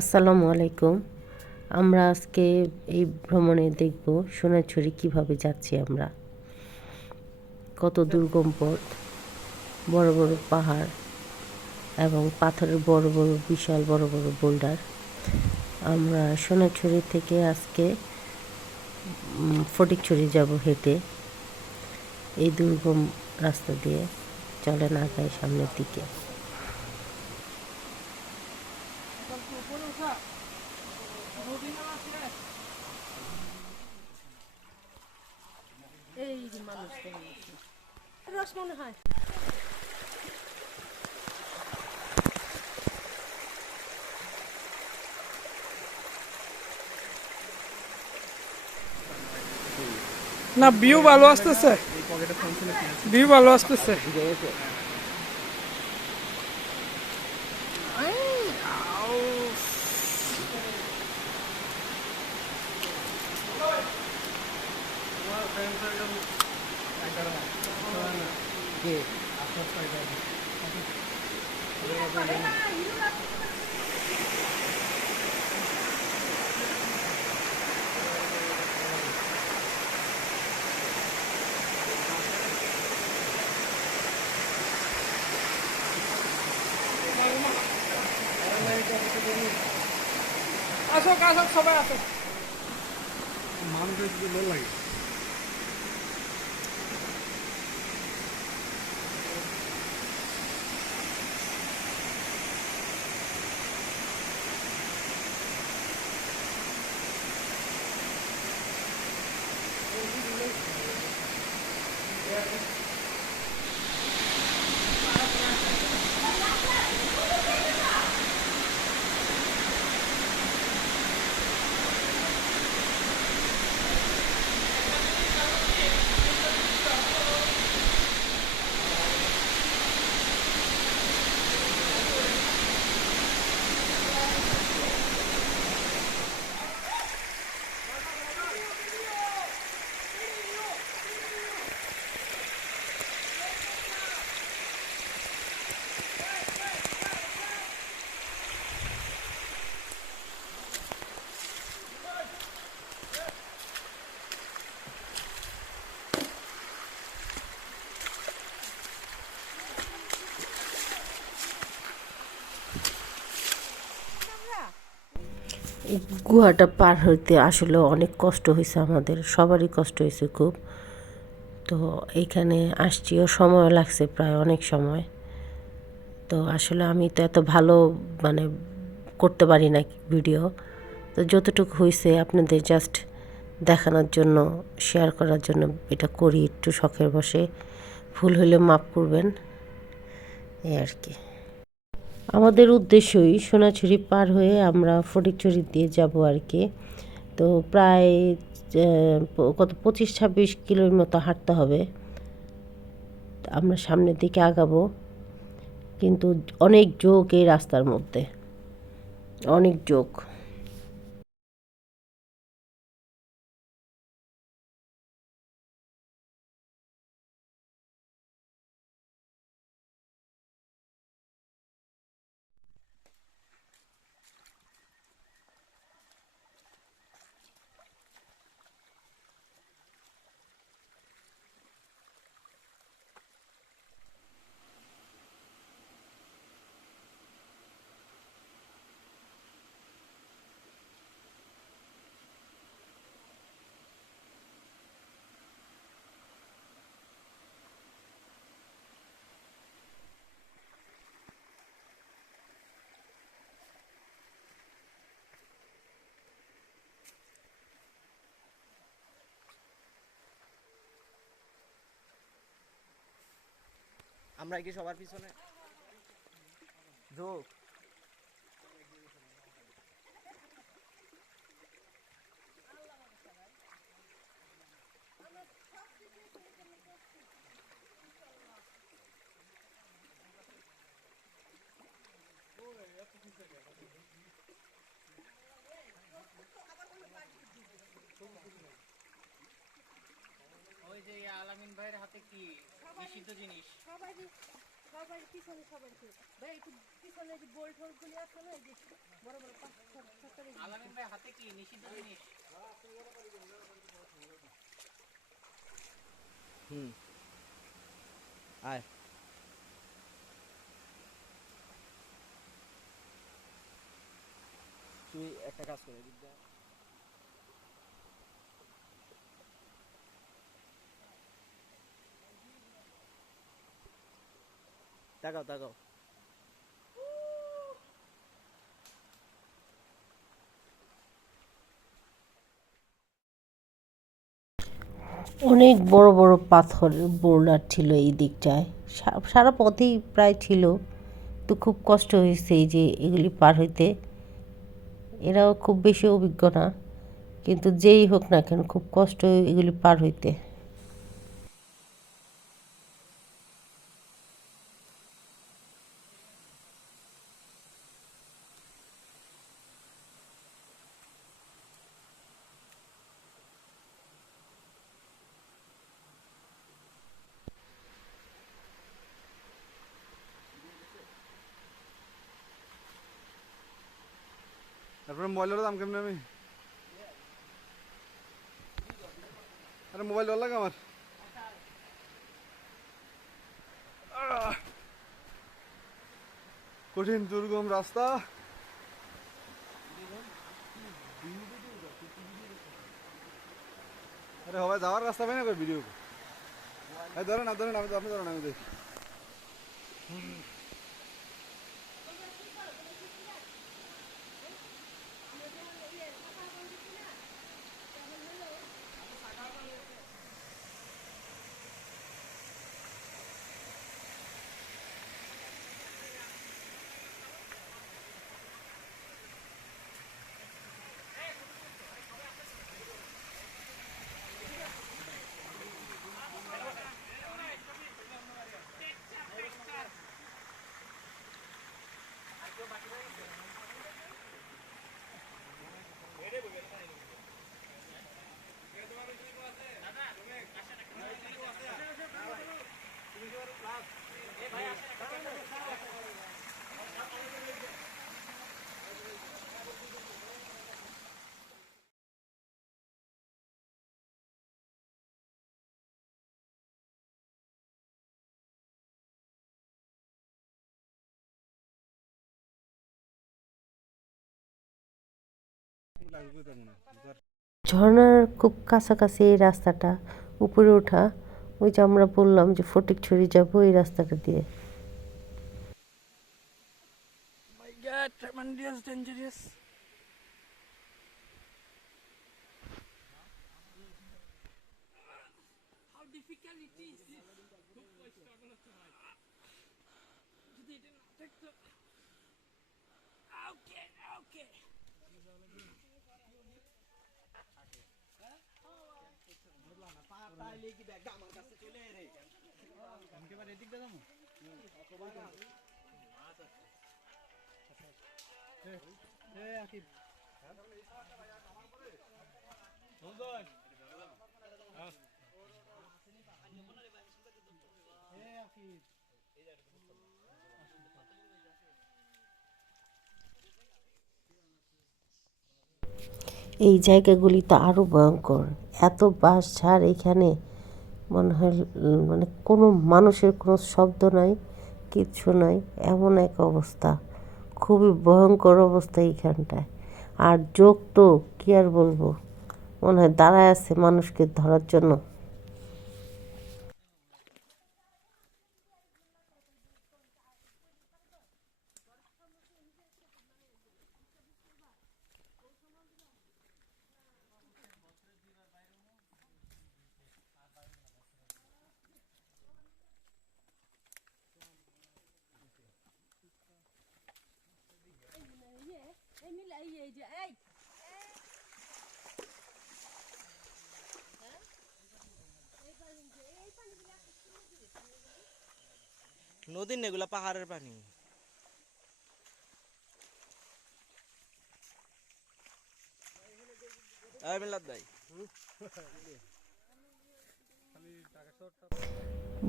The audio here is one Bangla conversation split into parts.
আসসালামু আলাইকুম। আমরা আজকে এই ভ্রমণে দেখব সোনাঝুরি কিভাবে যাচ্ছি আমরা। কত দুর্গম পথ, বড় বড় পাহাড় এবং পাথরের বড় বড় বিশাল বড় বড় বোল্ডার। আমরা সোনাঝুরি থেকে আজকে ফটিকছড়ি যাব হেঁটে। এই দুর্গম রাস্তা দিয়ে চলেন আগাই সামনের দিকে। এই মানুষ রস মনে হয় না, ভিউ ভালো আসতেছে, ভিউ ভালো আসতেছে। আসো আসো সবাই আসো। মানুষের ভালো লাগে। এই গুহাটা পার হইতে আসলে অনেক কষ্ট হয়েছে, আমাদের সবারই কষ্ট হয়েছে খুব। তো এইখানে আসছিও সময় লাগছে, প্রায় অনেক সময়। তো আসলে আমি তো এত ভালো মানে করতে পারি না ভিডিও। তো যতটুকু হয়েছে আপনাদের জাস্ট দেখানোর জন্য, শেয়ার করার জন্য এটা করি একটু শখের বসে। ভুল হলে মাফ করবেন, এই আর কি। আমাদের উদ্দেশ্যই সোনাঝুরি পার হয়ে আমরা ফটিকছড়ি দিয়ে যাব আর কি। তো প্রায় কত 25-26 কিলোর মতো হাঁটতে হবে। আমরা সামনের দিকে আগাবো, কিন্তু অনেক ঝোঁক এই রাস্তার মধ্যে, অনেক ঝোঁক। আমরা কি সবার পিছনে ঝোঁক? ওই যে আলামিন ভাইয়ের হাতে কি নিষিদ্ধ জিনিস, সবাই সবাই পিছনে সবার ভাই একটু পিছনে যে বোল্ট হোল গুলি আছে না, এই যে বড় বড় হাতে কি নিষিদ্ধ জিনিস? আয় তুই একটা কাজ করে এদিক দিয়ে তাকাও তাকাও অনেক বড় বড় পাথরের বোল্ডার ছিল এই দিকটায়, সারা পথেই প্রায় ছিল। তো খুব কষ্ট হয়েছে এই যে এগুলি পার হইতে। এরাও খুব বেশি অভিজ্ঞ না, কিন্তু যেই হোক না কেন খুব কষ্ট এগুলি পার হইতে। তারপরে মোবাইলের দাম কেমন আমি আরে মোবাইল ডর লাগে আমার কঠিন দুর্গম রাস্তা আরে হবাই যাওয়ার রাস্তা পাই না ভিডিও ধরেন না ধরেন আপনি ধরেন আমি দেখি ঝর্ণার খুব কাছাকাছি এই রাস্তাটা, উপরে ওঠা। ওই যে আমরা বললাম যে ফটিকছড়ি যাবো এই রাস্তাটা দিয়ে। My God, tremendous, dangerous. How difficult it is. যদি এটা না থাকতো। Okay, okay. এই জায়গাগুলি তো আরো ভয়ঙ্কর, এত বাঁশঝাড় এখানে। মনে হয় মানে কোনো মানুষের কোনো শব্দ নাই, কিচ্ছু নাই, এমন এক অবস্থা। খুবই ভয়ঙ্কর অবস্থা এইখানটায়। আর যোগ তো কি আর বলবো, মনে হয় দাঁড়ায় আছে মানুষকে ধরার জন্য। নদীর না এগুলা পাহাড়ের পানি মিলাদ ভাই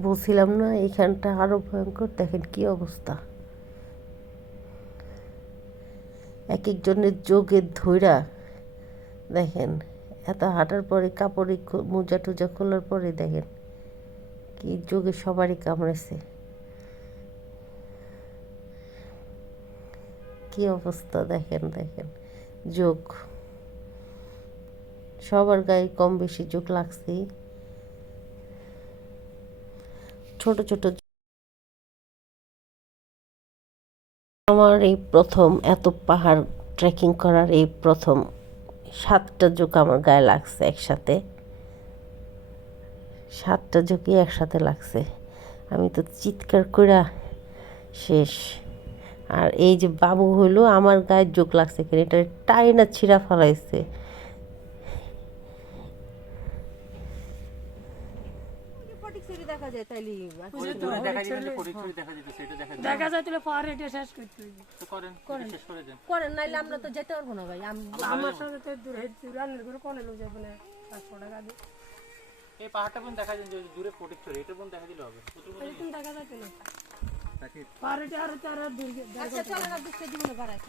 বলছিলাম না এইখানটা আরো ভয়ঙ্কর, দেখেন কি অবস্থা। এক একজনের যোগের ধৈরা দেখেন এত হাঁটার পরে কাপড়ে মোজা টুজা খোলার পরে দেখেন কি যোগে সবারই কামড়েছে, কি অবস্থা দেখেন দেখেন। যোগ সবার গায়ে কম বেশি যোগ লাগছেই। ছোট ছোট আমার এই প্রথম এত পাহাড় ট্রেকিং করার এই প্রথম 7টা যোগ আমার গায়ে লাগছে একসাথে, 7টা যোগই একসাথে লাগছে। আমি তো চিৎকার কইরা শেষ। আর এই যে বাবু হইলো আমার গায়ে যোগ লাগছে কেন, এটা টাইনা ছিঁড়া ফেলাইছে। দেখা যায় তাইলে দেখা যায় তাহলে পাহাড়ে এটা শেষ করতে হইবে। করেন, নাইলে আমরা তো যেতে পারবো না ভাই। আমার সাথে তো দূরে রান্নার করে কোনে লোক যাবে না 500 টাকা দিয়ে। এই পাহাড়টা পর্যন্ত দেখা যায় যে দূরে ফটিকছড়ি, এটা পর্যন্ত দেখা দিলে হবে। এরকম দেখা যায় তাহলে পাহাড়ে আরো দূর আচ্ছা চলেন আর দুটো জীবনে বাড়ায়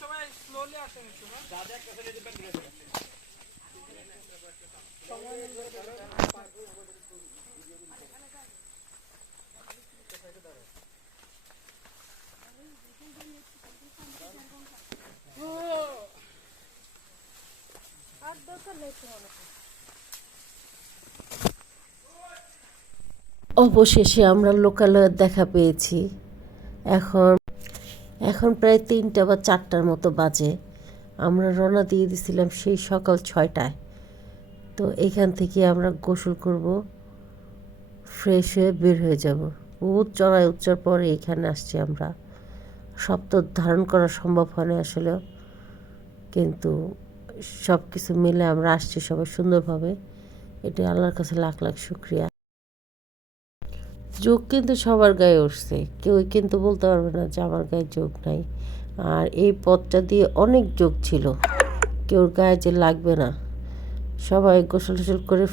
সবাই স্লোলি আসেন অবশেষে আমরা লোকালয়ের দেখা পেয়েছি। এখন প্রায় 3টা বা 4টার মতো বাজে। আমরা রওনা দিয়ে দিয়েছিলাম সেই সকাল 6টায়। তো এখান থেকে আমরা গোসল করব, ফ্রেশ হয়ে বের হয়ে যাব। বহুত চড়াই উচ্চার পরে এখানে আসছি আমরা। সব তো ধারণ করা সম্ভব হয় না আসলেও, কিন্তু সব কিছু মিলে আমরা আসছি সবাই সুন্দরভাবে। এটা আল্লাহর কাছে লাখ লাখ শুক্রিয়া। যোগ কিন্তু সবার গায়ে উঠছে, কেউ কিন্তু বলতে পারবে না যে আমার গায়ে যোগ নাই। আর এই পথটা দিয়ে অনেক যোগ ছিল, কেউর গায়ে যে লাগবে না। সবাই গোসল টোসল করে